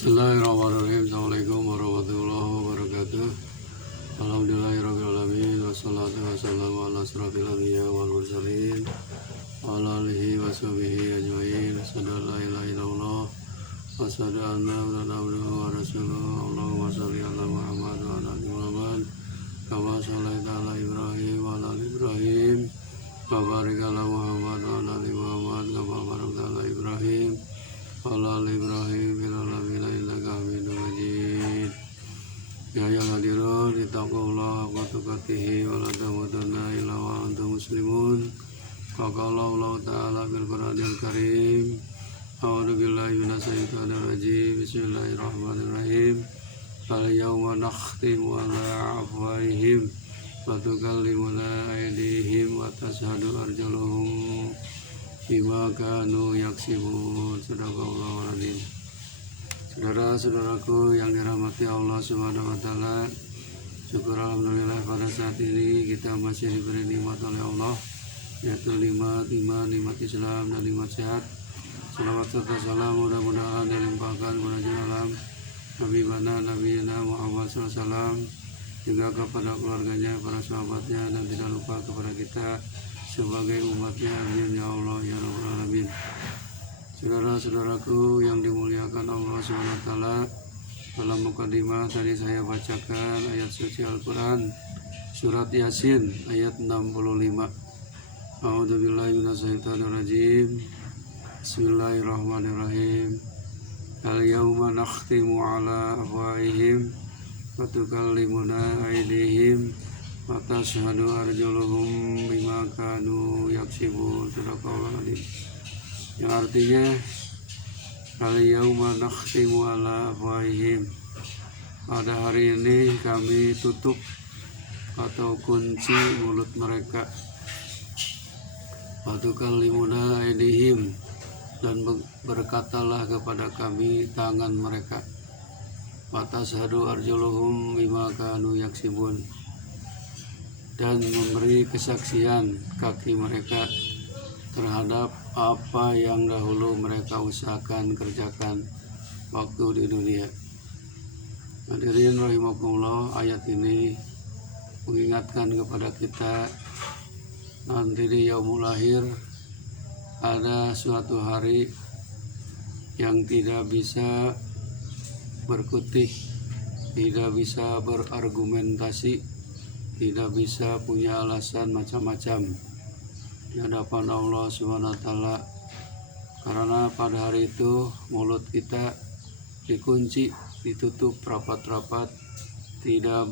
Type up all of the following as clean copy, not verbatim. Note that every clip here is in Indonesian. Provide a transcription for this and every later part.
Bismillahirrahmanirrahim. Assalamualaikum warahmatullahi wabarakatuh. Alhamdulillahirrahmanirrahim. Wassalatu wassalamu ala asrafil anbiya wal mursalin wa ala alihi wa sahbihi ajma'in. Asyhadu an la ilaha illallah wa asyhadu anna Muhammadan abduhu wa rasuluh. Allahumma shalli ala Muhammad wa ala ali Muhammad kama shallaita ala Ibrahim wa ala ali Ibrahim wa barik ala Muhammad wa ala ali Muhammad kama barakta ala Ibrahim wa ala ali Ibrahim fil alamin innaka Hamidum Majid. Ya ayyuhalladzina ittaqullaha haqqa tuqatih wa la tamutunna illa wa antum muslimun. Qala Allah Ta'ala fil Qur'anil Karim. A'udzu billahi minasy syaithanir rajim. Bismillahirrahmanirrahim. Al yawma nakhtimu ala afwahihim wa tukallimuna aydihim wa tashhadu arjuluhum bima kanu yaksibun. Sadaqallahul adzim. Saudara-saudaraku yang dirahmati Allah Subhanahu wa taala, syukur alhamdulillah pada saat ini kita masih diberi nikmat oleh Allah, yaitu nikmat iman, nikmat Islam, dan nikmat sehat. Salawat serta salam mudah-mudahan dilimpahkan kepada junjungan Nabi Muhammad SAW, juga kepada keluarganya, para sahabatnya, dan tidak lupa kepada kita sebagai umatnya. Amin ya Allah ya Rabbal Alamin. Saudara-saudaraku yang dimuliakan Allah SWT, dalam mukadimah tadi saya bacakan ayat suci Al-Quran surat Yasin ayat 65. A'udzubillahi minasyaitonirrajim. Bismillahirrahmanirrahim. Al-yawma nakhtimu ala afwahihim wa tukallimuna aydihim wa tashhadu arjuluhum bima kanu yaksibun. Sadaqallahul adzim. Yang artinya al-yawma nakhtimu ala afwahihim, pada hari ini kami tutup atau kunci mulut mereka. Wa tukallimuna aydihim, dan berkatalah kepada kami tangan mereka. Wa tashhadu arjuluhum bima kanu yaksibun, dan memberi kesaksian kaki mereka terhadap apa yang dahulu mereka usahakan kerjakan waktu di dunia. Hadirin rahimakumullah, ayat ini mengingatkan kepada kita nanti di yaumul akhir ada suatu hari yang tidak bisa berkutik, tidak bisa berargumentasi, tidak bisa punya alasan macam-macam di hadapan Allah SWT, karena pada hari itu mulut kita dikunci, ditutup rapat-rapat, tidak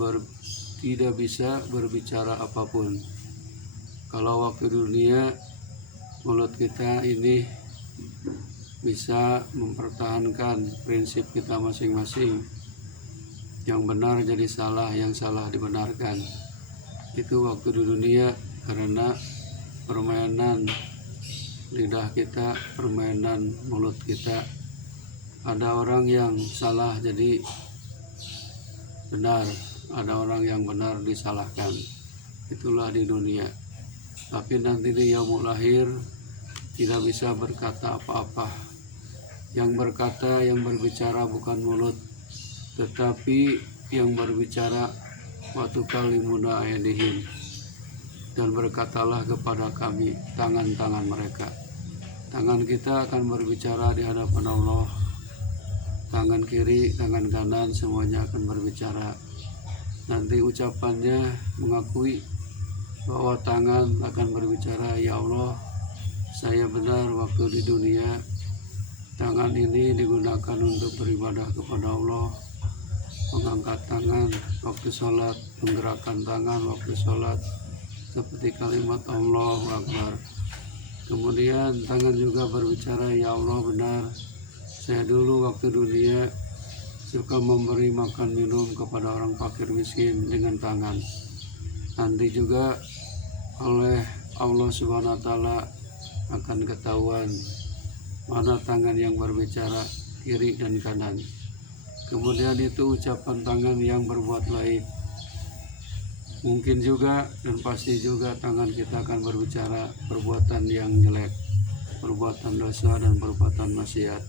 bisa berbicara apapun. Kalau waktu dunia mulut kita ini bisa mempertahankan prinsip kita masing-masing, yang benar jadi salah, yang salah dibenarkan. Itu waktu di dunia, karena permainan lidah kita, permainan mulut kita. Ada orang yang salah jadi benar, ada orang yang benar disalahkan. Itulah di dunia. Tapi nanti di yaumul akhir tidak bisa berkata apa-apa. Yang berkata, yang berbicara bukan mulut, tetapi yang berbicara wa tukallimuna aydihim, dan berkatalah kepada kami tangan-tangan mereka. Tangan kita akan berbicara di hadapan Allah. Tangan kiri, tangan kanan, semuanya akan berbicara. Nanti ucapannya mengakui bahwa tangan akan berbicara, ya Allah, saya benar waktu di dunia tangan ini digunakan untuk beribadah kepada Allah, mengangkat tangan waktu sholat, menggerakkan tangan waktu sholat, seperti kalimat Allahu Akbar. Kemudian tangan juga berbicara, ya Allah benar, saya dulu waktu dunia suka memberi makan minum kepada orang fakir miskin dengan tangan. Nanti juga oleh Allah Subhanahu wa taala akan ketahuan mana tangan yang berbicara, kiri dan kanan. Kemudian itu ucapan tangan yang berbuat baik. Mungkin juga dan pasti juga tangan kita akan berbicara perbuatan yang jelek, perbuatan dosa dan perbuatan maksiat.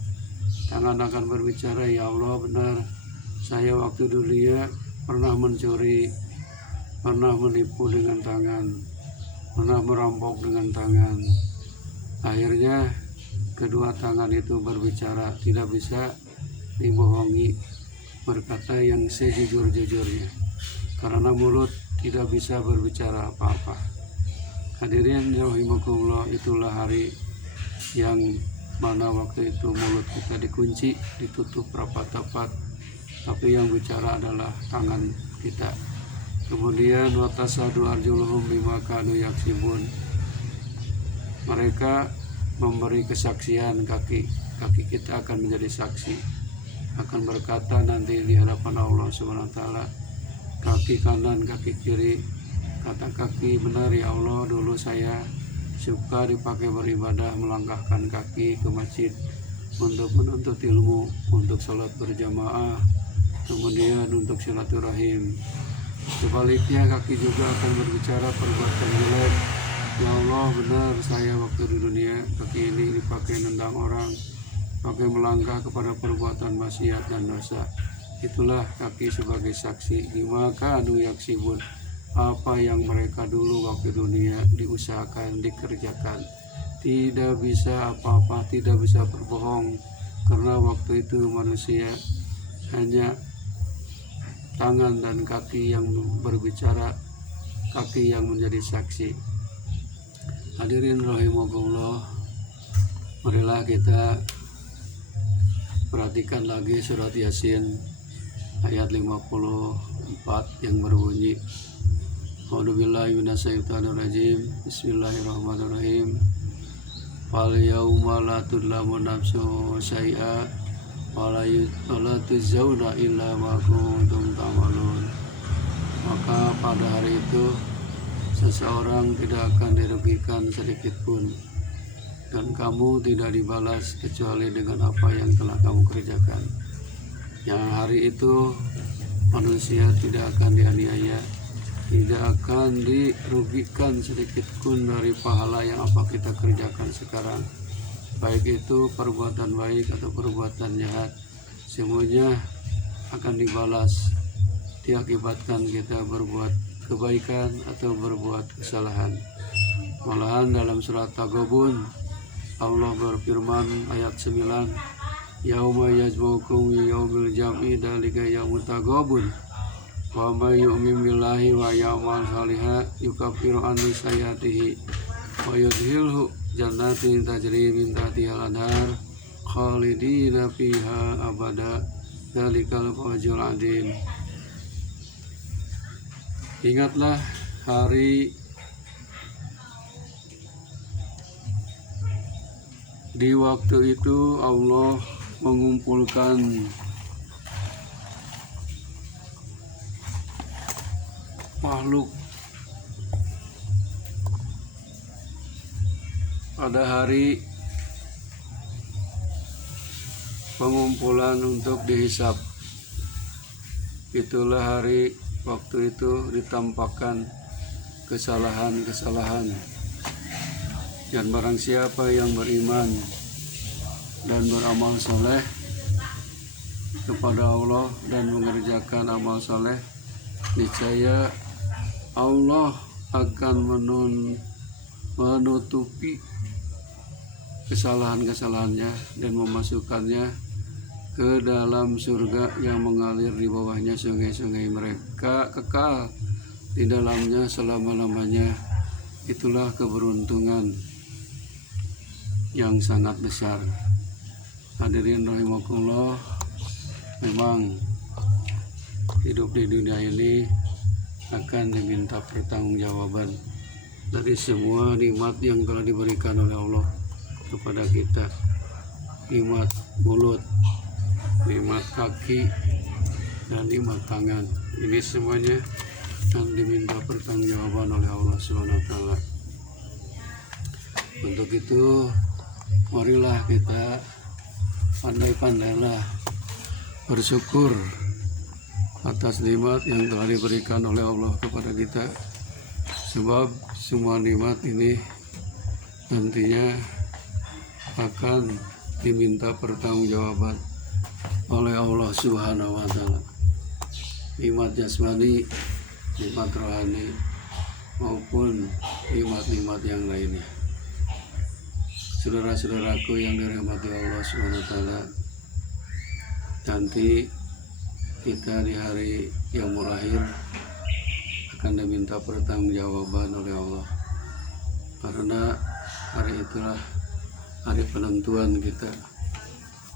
Tangan akan berbicara, ya Allah benar, saya waktu dunia pernah mencuri, pernah menipu dengan tangan, pernah merampok dengan tangan. Akhirnya kedua tangan itu berbicara, tidak bisa dibohongi, berkata yang sejujur-jujurnya, karena mulut tidak bisa berbicara apa-apa. Hadirin rahimakumullah, itulah hari yang mana waktu itu mulut kita dikunci, ditutup rapat-rapat, tapi yang bicara adalah tangan kita. Kemudian watasadu arjuluhum bima kanu yaksibun, mereka memberi kesaksian, kaki kita akan menjadi saksi, akan berkata nanti di hadapan Allah SWT, kaki kanan, kaki kiri, kata kaki, benar ya Allah, dulu saya suka dipakai beribadah, melangkahkan kaki ke masjid untuk menuntut ilmu, untuk sholat berjamaah, kemudian untuk silaturahim. Sebaliknya kaki juga akan berbicara perbuatan jelek. Ya Allah, benar saya waktu di dunia kaki ini dipakai nendang orang, pakai melangkah kepada perbuatan maksiat dan dosa. Itulah kaki sebagai saksi. Maka anu yaksibun, apa yang mereka dulu waktu dunia diusahakan, dikerjakan, tidak bisa apa-apa, tidak bisa berbohong, karena waktu itu manusia hanya tangan dan kaki yang berbicara, kaki yang menjadi saksi. Hadirin rahimakumullah, marilah kita perhatikan lagi surat Yasin ayat 54 yang berbunyi, A'udzubillahi minasyaitonirrajim. Bismillahirrahmanirrahim. Fal yauma la tudlamu nafsun syai'a wa la tujzauna illa ma kuntum ta'malun. Maka pada hari itu seseorang tidak akan dirugikan sedikit pun, dan kamu tidak dibalas kecuali dengan apa yang telah kamu kerjakan. Yang hari itu manusia tidak akan dianiaya, tidak akan dirugikan sedikit pun dari pahala yang apa kita kerjakan sekarang, baik itu perbuatan baik atau perbuatan jahat, semuanya akan dibalas, diakibatkan kita berbuat kebaikan atau berbuat kesalahan. Malahan dalam surat Taghabun Allah berfirman ayat 9, yauma yajma'ukum yaumil jam'i dzalika yaumut taghabun wa may yu'min billahi wa ya'mal shalihan yukaffiru anhu sayyi'atihi wa yudkhilhu jannatin tajri min tahtiha al-anhar khalidina fiha abada dzalikal fawzul 'adzim. Ingatlah hari di waktu itu Allah mengumpulkan makhluk pada hari pengumpulan untuk dihisab. Itulah hari waktu itu ditampakkan kesalahan-kesalahan, dan barang siapa yang beriman dan beramal soleh kepada Allah dan mengerjakan amal soleh, niscaya Allah akan menutupi kesalahan-kesalahannya dan memasukkannya ke dalam surga yang mengalir di bawahnya sungai-sungai, mereka kekal di dalamnya selama-lamanya. Itulah keberuntungan yang sangat besar. Hadirin rahimakumullah, memang hidup di dunia ini akan diminta pertanggungjawaban dari semua nikmat yang telah diberikan oleh Allah kepada kita. Nikmat mulut, nikmat kaki, dan nikmat tangan, ini semuanya akan diminta pertanggungjawaban oleh Allah SWT. Untuk itu marilah kita pandai-pandailah bersyukur atas nikmat yang telah diberikan oleh Allah kepada kita, sebab semua nikmat ini nantinya akan diminta pertanggungjawaban. oleh Allah Subhanahu wa Ta'ala, nikmat jasmani, nikmat rohani, maupun nikmat-nikmat yang lainnya. Saudara-saudaraku yang dirahmati Allah Subhanahu wa Ta'ala, nanti kita di hari yang lahir akan diminta pertanggungjawaban oleh Allah, karena hari itulah hari penentuan kita,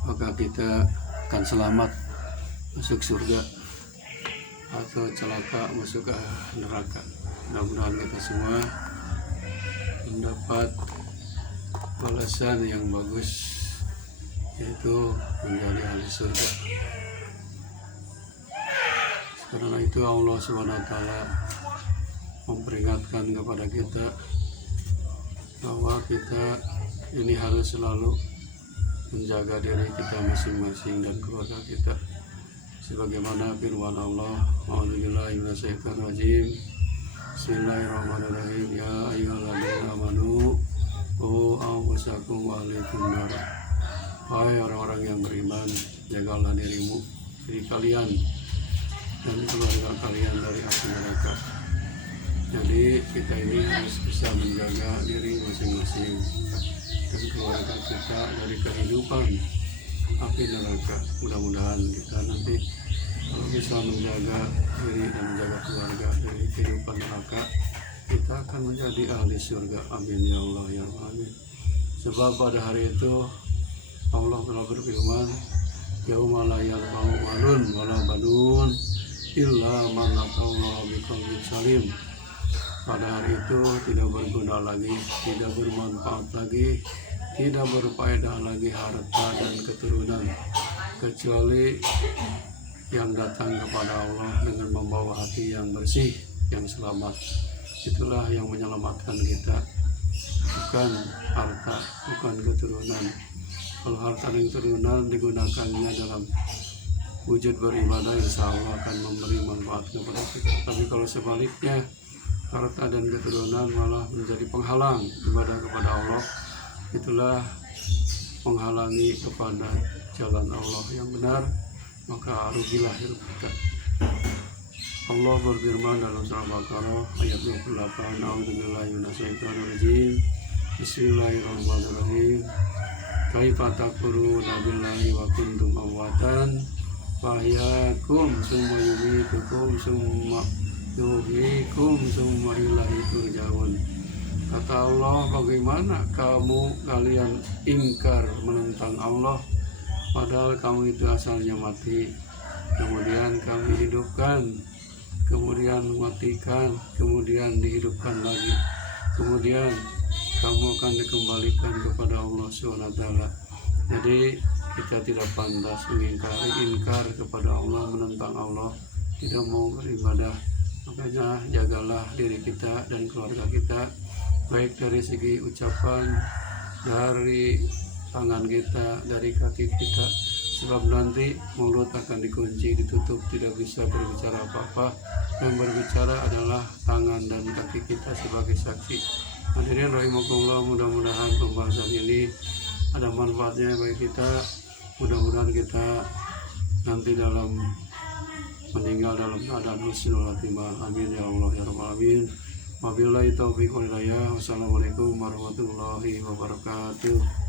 maka kita akan selamat masuk surga atau celaka masuk ke neraka. Mudah-mudahan kita semua mendapat balasan yang bagus, yaitu menjadi ahli surga. Karena itu Allah SWT memperingatkan kepada kita bahwa kita ini harus selalu menjaga diri kita masing-masing dan keluarga kita, sebagaimana firman Allah, a'udzubillahi minasyaitonir rajim, bismillahirrahmanirrahim, ya ayyuhalladzina amanu qu anfusakum wa ahlikum nar. Hai orang-orang yang beriman, jagalah diri kalian dan keluarga kalian dari api neraka. Jadi kita ini harus bisa menjaga diri masing-masing dan keluarga kita dari kehidupan api neraka. Mudah-mudahan kita nanti kalau bisa menjaga diri dan menjaga keluarga dari kehidupan neraka, kita akan menjadi ahli surga. Amin ya Allah ya Amin. Sebab pada hari itu Allah telah berfirman, yauma la yanfa'u malun wala banun illa man atallaha biqalbin salim. Pada hari itu tidak berguna lagi, tidak bermanfaat lagi, tidak berfaedah lagi harta dan keturunan, kecuali yang datang kepada Allah dengan membawa hati yang bersih, yang selamat. Itulah yang menyelamatkan kita, bukan harta, bukan keturunan. Kalau harta dan keturunan digunakannya dalam wujud beribadah, insya Allah akan memberi manfaat kepada kita. Tapi kalau sebaliknya, harta dan keturunan malah menjadi penghalang ibadah kepada Allah, itulah menghalangi kepada jalan Allah yang benar, maka rugilah hidup kita. Allah berfirman dalam surah Baqarah ayat 28, a'udzubillahi minasyaitonir rajim, bismillahirrahmanirrahim, kaifa takfuruna billahi wa kuntum amwatan fahyakum summa yumitukum summa yuhyikum summa ilaihi turja'un. Kata Allah, bagaimana kalian ingkar menentang Allah, padahal kamu itu asalnya mati, kemudian kami hidupkan, kemudian matikan, kemudian dihidupkan lagi, kemudian kamu akan dikembalikan kepada Allah SWT. Jadi kita tidak pantas ingkar kepada Allah, menentang Allah, tidak mau beribadah. Makanya jagalah diri kita dan keluarga kita, baik dari segi ucapan, dari tangan kita, dari kaki kita, sebab nanti mulut akan dikunci, ditutup, tidak bisa berbicara apa-apa. Yang berbicara adalah tangan dan kaki kita sebagai saksi. Hadirin rahimakumullah, mudah-mudahan pembahasan ini ada manfaatnya bagi kita. Mudah-mudahan kita nanti dalam meninggal dalam keadaan husnul khatimah. Amin ya Allah ya rabbal alamin. Wabillahi taufiq wal hidayah. Wassalamualaikum warahmatullahi wabarakatuh.